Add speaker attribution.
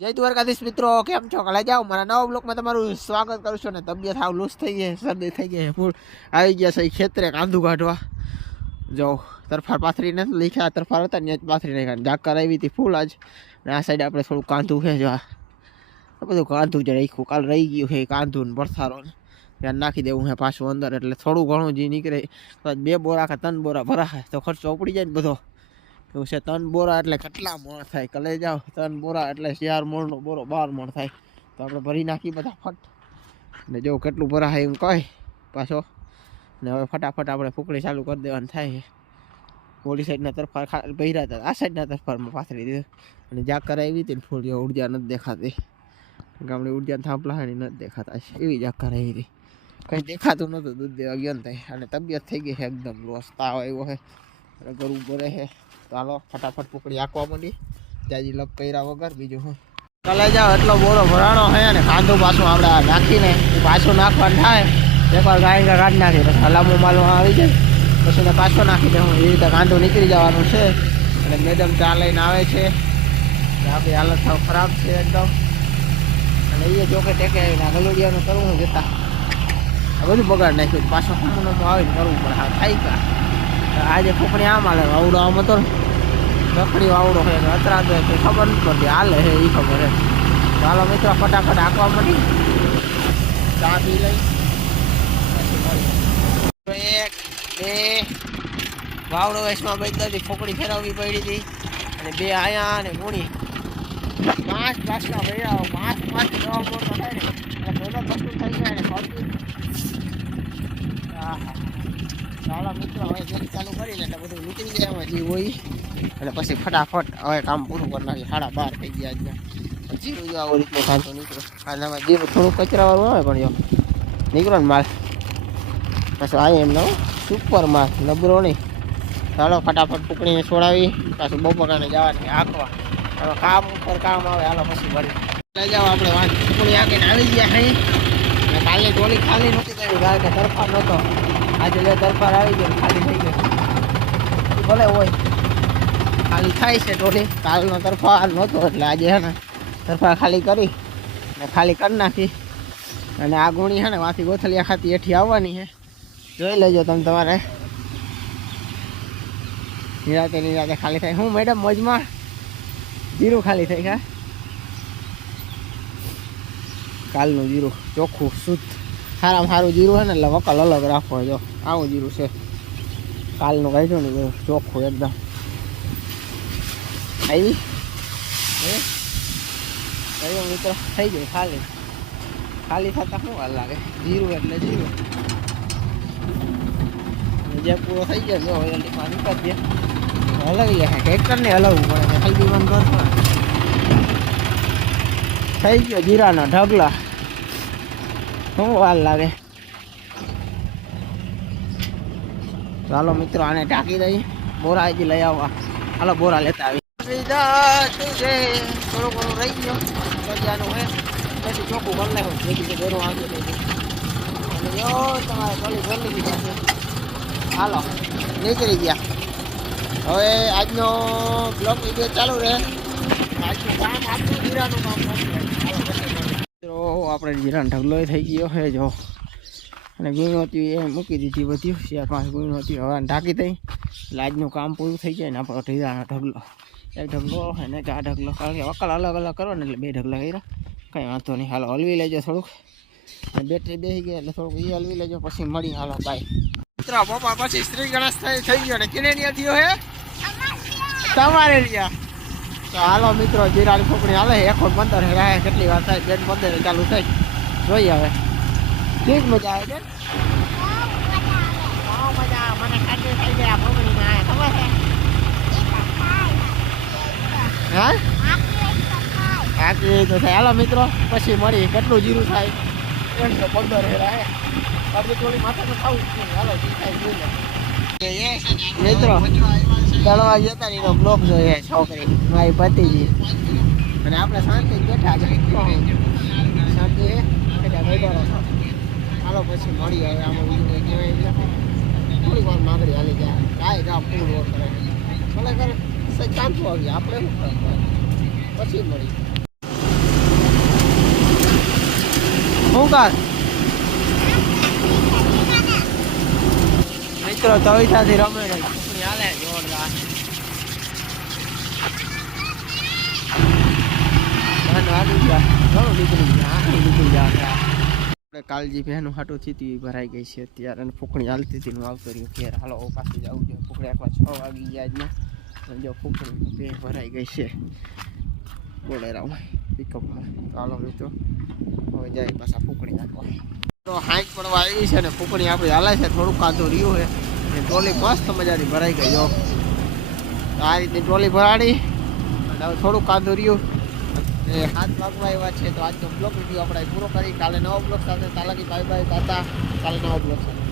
Speaker 1: જય દ્વારકાધીશ મિત્રો, કેમ છો? કાલે જાઓ, મારા નવા બ્લોકમાં તમારું સ્વાગત કરું છું ને તબિયત હાવ લુસ થઈ ગઈ શરદી થઈ ગઈ ફૂલ આવી ગયા છે ખેતરે કાંદું કાઢવા. જો, તરફાર પાથરી નથી લીખ્યા તરફાર હતા ને પાથરી પાથરી નાખ્યા ઝાકર આવી હતી ફૂલ આજ. ને આ સાઈડ આપણે થોડું કાંદું છે, જો આ. બધું કાંધું જ રાખ્યું, કાલ રહી ગયું છે કાંધું ને પડથારો ત્યાં નાખી દેવું છે પાછું અંદર, એટલે થોડું ઘણું જે નીકળે બે બોરા કે ત્રણ બોરા ભરાશે, તો ખર્ચો ઉપડી જાય ને બધો. એવું છે, ત્રણ બોરા એટલે કેટલા મણ થાય? કલે જાઓ, ત્રણ બોરા એટલે ચાર મણનો બોરો, બાર મણ થાય. તો આપણે ભરી નાખી બધા ફટ. ને જો કેટલું ભરાય એમ કહે પાછો. ને હવે ફટાફટ આપણે ફૂકડી ચાલુ કરી દેવાનું થાય. ઓલી સાઈડના તરફાર પહેર્યા હતા. આ સાઈડના તરફારમાં પાથરી દીધું. અને જ્યાં કરાવી હતી ને ફૂલીઓ ઊર્જા નથી દેખાતી. ગામડી ઊર્જા થાંભલા હાની નથી દેખાતા. એવી જ્યાં કરાવી હતી. કંઈ દેખાતું નહોતું દૂધ દેવા ગયો ને થાય અને તબિયત થઈ ગઈ છે, એકદમ લોસ તાવ આવ્યો છે. એટલે ઊભો રહે તો હાલો, ફટાફટ પુકડી આંકવા માંડી. જાજી લપ કર્યા વગર બીજું હું. કલે જાવ એટલો બોરો ભરાણો છે ને કાંદું પાછું આપણે નાખીને પાછું નાખવાનું થાય. એકવાર ગાય કાઢી નાખી, પછી હલામો માલું આવી જાય. પછી એને પાછો નાખી દઉં એ રીતે કાંદું નીકળી જવાનું છે. અને મેડમ ચા લઈને આવે છે. આપણી હાલત સાવ ખરાબ છે એકદમ. અને એ જોકે ટેકે ગલુડિયાનું કરવું જતા બધું બગાડ નાખ્યું. પાછો હમણાં આવીને કરવું પડે. હા, થાય કા આજે ફૂકણી આમ હાલે આવડો આમ હતો ને. રખડી વાવડો છે ને અત્રા તો ખબર નથી પડતી. હાલે છે એ ખબર છે ચાલો મિત્રો, ફટાફટ આંકવા મળી ચા પી લઈ. એક, બે, વાવડો વેસમાં બધી ફોકડી ફેરવવી પડી હતી. અને બે આયા અને ગુણી પાંચ પાંચના ભર્યા પાંચ પાંચ જવા મોટો થાય ને. એટલે થઈ જાય ને ચાલો કરીને એટલે બધું નીકળી ગયા એમાં જે હોય. એટલે પછી ફટાફટ હવે કામ પૂરું કરી નાખીએ સાડા બાર થઈ ગયા આજના જીરું આવો રીતનો કાંતો નીકળો. આનામાં જીરું થોડું કચરાવાળું આવે પણ જો. નીકળો ને માલ. પછી આ એમનો સુપર માલ. નબરો ચાલો ફટાફટ પકડીને છોડાવી. પાછું બપોરાને જવાની આંકવા હવે કામ ઉપર કામ આવે. હાલો પછી મળી લઈ જાઓ આપણે વાત ટુકડી આંકીને આવી ગયા અહીં કાલની ટોલી ખાલી નહોતી કરી, કારણ કે તરફા નહોતો. આજે જે તરફાર આવી ગયો ખાલી થઈ ગયો. ભલે હોય. ખાલી થાય છે ટોલી કાલનો તરફાર નહોતો, એટલે આજે હે ને તરફાર ખાલી કરી ને ખાલી કરી નાખી. અને આ ગુણી છે ને વાથી ગોથલિયા ખાતી એઠી આવવાની છે જોઈ લેજો તમે તમારે. નિરાતે નિરાતે ખાલી થાય. હું મેડમ મોજમાં? જીરું ખાલી થઈ ગયા કાલનું જીરું ચોખ્ખું, શુદ્ધ. સારામાં સારું જીરું છે ને એટલે વકલ અલગ રાખવો જો. આવું જીરું છે. કાલનું કાઢ્યું ને ચોખ્ખું એકદમ. આવી? કયો મિત્રો? થઈ ગયું ખાલી. ખાલી થતા શું વાર લાગે? જીરું એટલે જીરું. જે પૂરો થઈ ગયો જો એની પાણી કરી દે હલાવી જાય ટ્રેક્ટર ને હલાવવું પડે. હલ્દી બંધ થઈ ગયો જીરાના ઢગલા. શું વાર લાગે. ચાલો મિત્રો, આને ટાંકી દઈએ. બોરા હજી લઈ આવવા. હાલો, બોરા લેતા આવી થોડું ઘણું રહી ગયો. હે. પછી ચોખ્ખું કરી નાખો. જેથી કે ઘરું જો તમારે ગલી ગલી દીધા છે. હાલો, નીકળી ગયા. હવે આજનો બ્લોગ વીડિયો ચાલુ રહે. આજનું કામ આપણું જીરાનું કામ. મિત્રો, આપણે જીરાનો ઢગલો થઈ ગયો છે, જો. અને ગુણવતી એ મૂકી દીધી બધી ચાર પાંચ ગુણવતી હવે ઢાંકી દઈ. લાજનું કામ પૂરું થઈ જાય ને આપણો જીરાનો ઢગલો. એક ઢગલો અને આ ઢગલો. કારણ કે વકલ અલગ અલગ કરો ને એટલે બે ઢગલા કર્યા. કંઈ વાંધો નહીં. હાલો, હલવી લેજો થોડુંક. અને બેટરી બેસી ગઈ એટલે થોડુંક એ હલવી લેજો, પછી મળી. હાલો, બાય. મિત્રો પપ્પા પછી શ્રી ગણેશ થઈ ગયો ને. કિને થયો હે? તમારે રહ્યા તો હાલો મિત્રો જીરાની ફોકડી હાલે. એક પંદર રહે કેટલી વાર થાય? બેન પંદર ચાલુ થાય. જોઈએ હવે. ઠીક મજા આવે હા? આટલી તો થાય. હાલો મિત્રો પછી મળી કેટલું જીરું થાય? એકસો પંદર હેરા અડધી થોડી માથે તો ખાવું જ નહીં હાલો જે થાય. જોઈએ મિત્રો તળવા જતા એનો બ્લોક જોઈએ છોકરી, મારી પતિજી અને આપણે શાંતિ બેઠા છે. શાંતિ બેઠા બેઠા ચાલો પછી મળી હવે આમાં બીજું કહેવાય થોડીક વાર માંગડી હાલી જાય. કાંઈ ગા ફૂલ ઓર કરે ભલે કરે સહી ચાંચું આવી આપણે શું પછી મળી શું કર મિત્રો તવિતાથી રમે હાલે જોરદાર આપણે કાલજી બહેનું હાટું થતી ભરાઈ ગઈ છે અત્યારે, અને ફૂકણી હાલતી હતી હું આવતો રહ્યો ઘેર. હાલો પાછું જવું જોઈએ ફૂકણી આખવા છ વાગી ગયા આજના જો ફૂકણી બે ભરાઈ ગઈ છે. બોલેરામાં પિકઅપમાં ચાલો મિત્રો, હવે જાય પાછા ફૂકણી નાખવા તો હાઈટ પડવા આવી છે ને ફૂકણી આપણી હાલે છે, થોડુંક કાંધું રહ્યું છે. ને ટ્રોલી મસ્ત મજાની ભરાઈ ગઈ જો આ રીતની ટ્રોલી ભરાડી, અને હવે થોડુંક કાંધું રહ્યું. એ હાથ વાગવા એવા છે, તો આજનો બ્લોક વીડિયો આપણે પૂરો કરી. કાલે નવો બ્લોક સાથે, તાલાકી બાય બાય તાતા કાલે નવો બ્લોક સાથે.